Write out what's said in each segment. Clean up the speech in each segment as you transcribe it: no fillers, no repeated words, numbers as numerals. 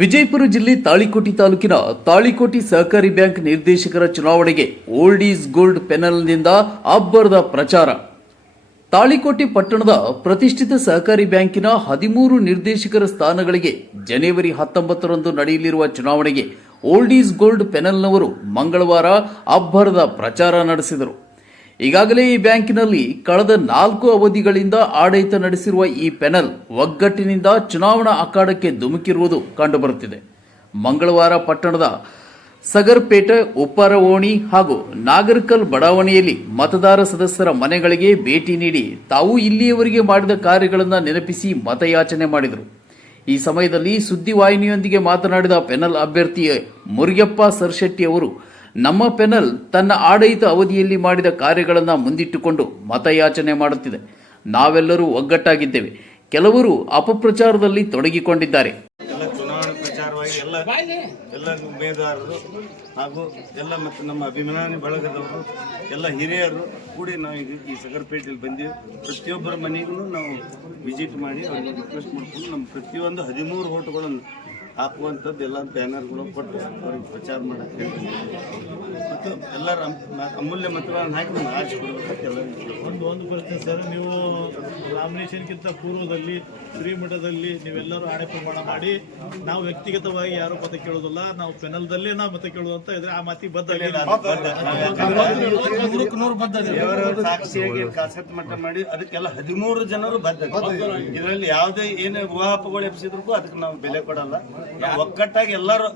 ವಿಜಯಪುರ ಜಿಲ್ಲೆ ತಾಳಿಕೋಟೆ ತಾಲೂಕಿನ ತಾಳಿಕೋಟೆ ಸಹಕಾರಿ ಬ್ಯಾಂಕ್ ನಿರ್ದೇಶಕರ ಚುನಾವಣೆಗೆ ಓಲ್ಡ್ ಈಸ್ ಗೋಲ್ಡ್ ಪೆನಲ್ನಿಂದ ಅಬ್ಬರದ ಪ್ರಚಾರ. ತಾಳಿಕೋಟೆ ಪಟ್ಟಣದ ಪ್ರತಿಷ್ಠಿತ ಸಹಕಾರಿ ಬ್ಯಾಂಕಿನ 13 ನಿರ್ದೇಶಕರ ಸ್ಥಾನಗಳಿಗೆ ಜನವರಿ 19ರಂದು ನಡೆಯಲಿರುವ ಚುನಾವಣೆಗೆ ಓಲ್ಡ್ ಈಸ್ ಗೋಲ್ಡ್ ಪೆನಲ್ನವರು ಮಂಗಳವಾರ ಅಬ್ಬರದ ಪ್ರಚಾರ ನಡೆಸಿದರು. ಈಗಾಗಲೇ ಈ ಬ್ಯಾಂಕಿನಲ್ಲಿ ಕಳೆದ 4 ಅವಧಿಗಳಿಂದ ಆಡಳಿತ ನಡೆಸಿರುವ ಈ ಪೆನಲ್ ಒಗ್ಗಟ್ಟಿನಿಂದ ಚುನಾವಣಾ ಅಖಾಡಕ್ಕೆ ಧುಮುಕಿರುವುದು ಕಂಡುಬರುತ್ತಿದೆ. ಮಂಗಳವಾರ ಪಟ್ಟಣದ ಸಗರ್ಪೇಟೆ, ಉಪ್ಪಾರ ಓಣಿ ಹಾಗೂ ನಾಗರಕಲ್ ಬಡಾವಣೆಯಲ್ಲಿ ಮತದಾರ ಸದಸ್ಯರ ಮನೆಗಳಿಗೆ ಭೇಟಿ ನೀಡಿ ತಾವು ಇಲ್ಲಿಯವರೆಗೆ ಮಾಡಿದ ಕಾರ್ಯಗಳನ್ನು ನೆನಪಿಸಿ ಮತಯಾಚನೆ ಮಾಡಿದರು. ಈ ಸಮಯದಲ್ಲಿ ಸುದ್ದಿವಾಹಿನಿಯೊಂದಿಗೆ ಮಾತನಾಡಿದ ಪೆನಲ್ ಅಭ್ಯರ್ಥಿ ಮುರುಗಪ್ಪ ಸರ್ಶೆಟ್ಟಿ ಅವರು, ನಮ್ಮ ಪೆನಲ್ ತನ್ನ ಆಡಳಿತ ಅವಧಿಯಲ್ಲಿ ಮಾಡಿದ ಕಾರ್ಯಗಳನ್ನು ಮುಂದಿಟ್ಟುಕೊಂಡು ಮತಯಾಚನೆ ಮಾಡುತ್ತಿದೆ. ನಾವೆಲ್ಲರೂ ಒಗ್ಗಟ್ಟಾಗಿದ್ದೇವೆ. ಕೆಲವರು ಅಪಪ್ರಚಾರದಲ್ಲಿ ತೊಡಗಿಕೊಂಡಿದ್ದಾರೆ. ಚುನಾವಣೆ ಪ್ರಚಾರವಾಗಿ ಎಲ್ಲ ಉಮೇದುವಾರರು ಹಾಗೂ ಎಲ್ಲ ಮತ್ತು ನಮ್ಮ ಅಭಿಮಾನಿ ಬಳಗದವರು ಎಲ್ಲ ಹಿರಿಯರು ಕೂಡಿ ನಾವು ಈ ಸಗರ್ಪೇಟೆಯಲ್ಲಿ ಬಂದೀವಿ. ಪ್ರತಿಯೊಬ್ಬರ ಮನೆಗೂ ನಾವು ವಿಸಿಟ್ ಮಾಡಿ ಅವ್ರಿಗೆ ರಿಕ್ವೆಸ್ಟ್ ಮಾಡ್ಕೊಂಡು ನಮ್ಮ ಪ್ರತಿಯೊಂದು 13 ಓಟುಗಳನ್ನು ಹಾಕುವಂಥದ್ದು ಎಲ್ಲ ಬ್ಯಾನರ್ಗಳು ಕೊಟ್ಟು ಅವ್ರಿಗೆ ಪ್ರಚಾರ ಮಾಡೋಕ್ಕೆ ಮತ್ತು ಎಲ್ಲರ ಅಮೂಲ್ಯ ಮತಗಳನ್ನು ಹಾಕಿ ನಮ್ಗೆ ಆರಿಸಿಕೊಡ್ಬೇಕಂತ ಎಲ್ಲರಿಗೂ ಒಂದು ಪ್ರಶ್ನೆ ಸರ್, ನೀವು ನಾಮಿನೇಷನ್ಗಿಂತ ಪೂರ್ವದಲ್ಲಿ ಶ್ರೀಮಠದಲ್ಲಿ ನೀವೆಲ್ಲರೂ ಆಣೆ ಪ್ರಮಾಣ ಮಾಡಿ ನಾವು ವ್ಯಕ್ತಿಗತವಾಗಿ ಯಾರು ಮತ ಕೇಳೋದಿಲ್ಲ, ನಾವು ಪೆನಲ್ದಲ್ಲೇ ನಾವು ಮತ ಕೇಳೋದು ಅಂತ ಇದ್ರೆ ಆ ಮಾತಿಗೆ ಸಾಕ್ಷಿಯಾಗಿ ಕಾಸತ್ ಮಟ್ಟ ಮಾಡಿ ಅದಕ್ಕೆಲ್ಲ 13 ಜನರು ಬದ್ಧ. ಇದರಲ್ಲಿ ಯಾವುದೇ ಏನು ಊಹಾಪಗಳು ಎಬ್ಸಿದ್ರು ಅದಕ್ಕೆ ನಾವು ಬೆಲೆ ಕೊಡಲ್ಲ. ಒಗ್ಗಟ್ಟಾಗಿ ಎಲ್ಲರೂ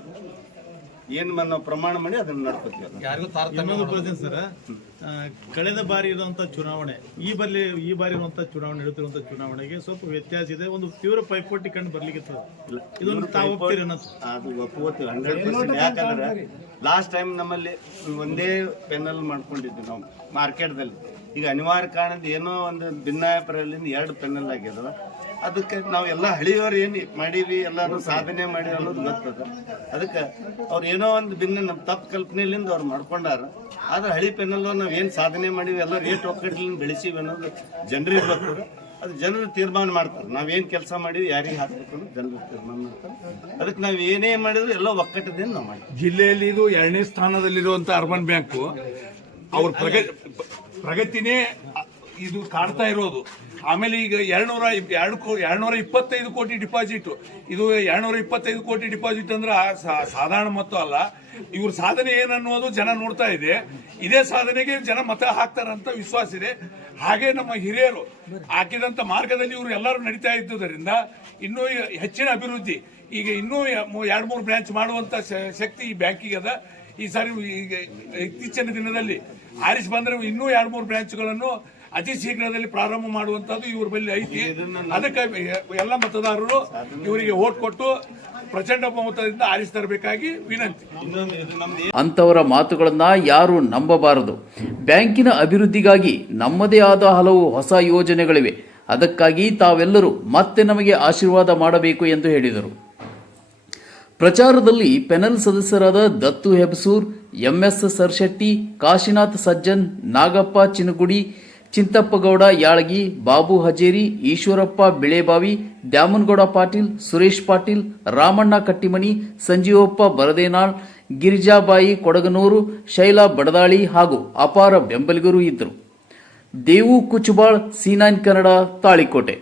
ಏನ್ ನಾವು ಪ್ರಮಾಣ ಮಾಡಿ ಅದನ್ನ ನಡ್ಕೋತೀವಿ. ಇನ್ನೊಂದು ಪ್ರಶ್ನೆ ಸರ್, ಕಳೆದ ಬಾರಿ ಇರುವಂತ ಚುನಾವಣೆ ಈ ಬಾರಿ ಇರುವಂತ ಚುನಾವಣೆ ನಡೆಯುತ್ತಿರುವಂತ ಚುನಾವಣೆಗೆ ಸ್ವಲ್ಪ ವ್ಯತ್ಯಾಸ ಇದೆ. ಒಂದು ತೀವ್ರ ಪೈಪೋಟಿ ಕಂಡು ಬರ್ಲಿಕ್ಕೆ ಇದೊಂದು ತಾವು ಒಪ್ತೀರಿ ಅನ್ನೋದು? ಅದು ಒಪ್ಪುತ್ತೀವಿ 100%. ಯಾಕಂದ್ರೆ ಲಾಸ್ಟ್ ಟೈಮ್ ನಮ್ಮಲ್ಲಿ ಒಂದೇ ಪೆನಲ್ ಮಾಡ್ಕೊಂಡಿದ್ವಿ ನಾವು ಮಾರ್ಕೆಟ್ದಲ್ಲಿ. ಈಗ ಅನಿವಾರ್ಯ ಕಾರಣದಿಂದ ಏನೋ ಒಂದು ಭಿನ್ನಾಭಿಪ್ರಾಯದಿಂದ 2 ಪೆನಲ್ ಆಗ್ಯದವ. ಅದಕ್ಕೆ ನಾವು ಎಲ್ಲ ಹಳಿಯವರು ಏನು ಮಾಡೀವಿ, ಎಲ್ಲರೂ ಸಾಧನೆ ಮಾಡಿ ಅನ್ನೋದು ಗೊತ್ತದ. ಅದಕ್ಕೆ ಅವ್ರು ಏನೋ ಒಂದು ಭಿನ್ನ ನಮ್ಮ ತಪ್ಪು ಕಲ್ಪನೆಯಿಂದ ಅವ್ರು ಮಾಡ್ಕೊಂಡಾರ. ಆದ್ರೆ ಹಳಿ ಪೆನಲ್ ನಾವು ಏನು ಸಾಧನೆ ಮಾಡೀವಿ, ಎಲ್ಲ ರೇಟ್ ಒಕ್ಕಟ್ಟಿಲಿಂದ ಬೆಳೆಸೀವಿ ಅನ್ನೋದು ಜನರಿಗೆ ಗೊತ್ತದ. ಅದು ಜನರು ತೀರ್ಮಾನ ಮಾಡ್ತಾರೆ. ನಾವೇನು ಕೆಲಸ ಮಾಡೀವಿ, ಯಾರಿಗೆ ಹಾಕ್ಬೇಕು ಅನ್ನೋದು ಜನರು ತೀರ್ಮಾನ ಮಾಡ್ತಾರೆ. ಅದಕ್ಕೆ ನಾವು ಏನೇ ಮಾಡಿದ್ರು ಎಲ್ಲ ಒಕ್ಕಟ್ಟದಿಂದ ನಾವು ಮಾಡಿ. ಜಿಲ್ಲೆಯಲ್ಲಿ ಇದು 2ನೇ ಸ್ಥಾನದಲ್ಲಿರುವಂತ ಅರ್ಬನ್ ಬ್ಯಾಂಕು ಅವ್ರ ಪ್ರಗತಿನೇ ಇದು ಕಾಣ್ತಾ ಇರೋದು. ಆಮೇಲೆ ಈಗ 225 ಕೋಟಿ ಡಿಪಾಸಿಟ್, ಇದು 225 ಕೋಟಿ ಡಿಪಾಸಿಟ್ ಅಂದ್ರೆ ಸಾಧಾರಣ ಮೊತ್ತ ಅಲ್ಲ. ಇವ್ರ ಸಾಧನೆ ಏನನ್ನೋದು ಜನ ನೋಡ್ತಾ ಇದೆ. ಇದೇ ಸಾಧನೆಗೆ ಜನ ಮತ ಹಾಕ್ತಾರಂತ ವಿಶ್ವಾಸ ಇದೆ. ಹಾಗೆ ನಮ್ಮ ಹಿರಿಯರು ಹಾಕಿದಂತ ಮಾರ್ಗದಲ್ಲಿ ಇವರು ಎಲ್ಲರೂ ನಡೀತಾ ಇದ್ದುದರಿಂದ ಇನ್ನೂ ಹೆಚ್ಚಿನ ಅಭಿವೃದ್ಧಿ, ಈಗ ಇನ್ನೂ 2-3 ಬ್ರಾಂಚ್ ಮಾಡುವಂತ ಶಕ್ತಿ ಈ ಬ್ಯಾಂಕಿಗೆ ಅದ. ಈ ಸಾರಿ ಈಗ ಇತ್ತೀಚಿನ ದಿನದಲ್ಲಿ ಆರಿಸಿ ಬಂದ್ರೆ ಇನ್ನೂ 2-3 ಬ್ರಾಂಚ್ಗಳನ್ನು ಅತಿ ಶೀಘ್ರದಲ್ಲಿ ಪ್ರಾರಂಭ ಮಾಡುವಂತದ್ದು ಇವ್ರ ಬಳಿ ಐತಿ. ಅದಕ್ಕೆ ಎಲ್ಲ ಮತದಾರರು ಇವರಿಗೆ ವೋಟ್ ಕೊಟ್ಟು ಪ್ರಚಂಡ ಬಹುಮತದಿಂದ ಆರಿಸಿ ತರಬೇಕಾಗಿ ವಿನಂತಿ. ಅಂತವರ ಮಾತುಗಳನ್ನ ಯಾರು ನಂಬಬಾರದು. ಬ್ಯಾಂಕಿನ ಅಭಿವೃದ್ಧಿಗಾಗಿ ನಮ್ಮದೇ ಆದ ಹಲವು ಹೊಸ ಯೋಜನೆಗಳಿವೆ. ಅದಕ್ಕಾಗಿ ತಾವೆಲ್ಲರೂ ಮತ್ತೆ ನಮಗೆ ಆಶೀರ್ವಾದ ಮಾಡಬೇಕು ಎಂದು ಹೇಳಿದರು. ಪ್ರಚಾರದಲ್ಲಿ ಪೆನಲ್ ಸದಸ್ಯರಾದ ದತ್ತು ಹೆಬ್ಸೂರ್, ಎಂಎಸ್ ಸರ್ಶೆಟ್ಟಿ, ಕಾಶಿನಾಥ್ ಸಜ್ಜನ್, ನಾಗಪ್ಪ ಚಿನಗುಡಿ, ಚಿಂತಪ್ಪಗೌಡ ಯಾಳಗಿ, ಬಾಬು ಹಜೇರಿ, ಈಶ್ವರಪ್ಪ ಬಿಳೆಬಾವಿ, ದ್ಯಾಮನಗೌಡ ಪಾಟೀಲ್, ಸುರೇಶ್ ಪಾಟೀಲ್, ರಾಮಣ್ಣ ಕಟ್ಟಿಮನಿ, ಸಂಜೀವಪ್ಪ ಬರದೇನಾಳ್, ಗಿರಿಜಾಬಾಯಿ ಕೊಡಗನೂರು, ಶೈಲಾ ಬಡದಾಳಿ ಹಾಗೂ ಅಪಾರ ಬೆಂಬಲಿಗರು ಇದ್ದರು. ದೇವು ಕುಚುಬಾಳ್, C9 ಕನ್ನಡ, ತಾಳಿಕೋಟೆ.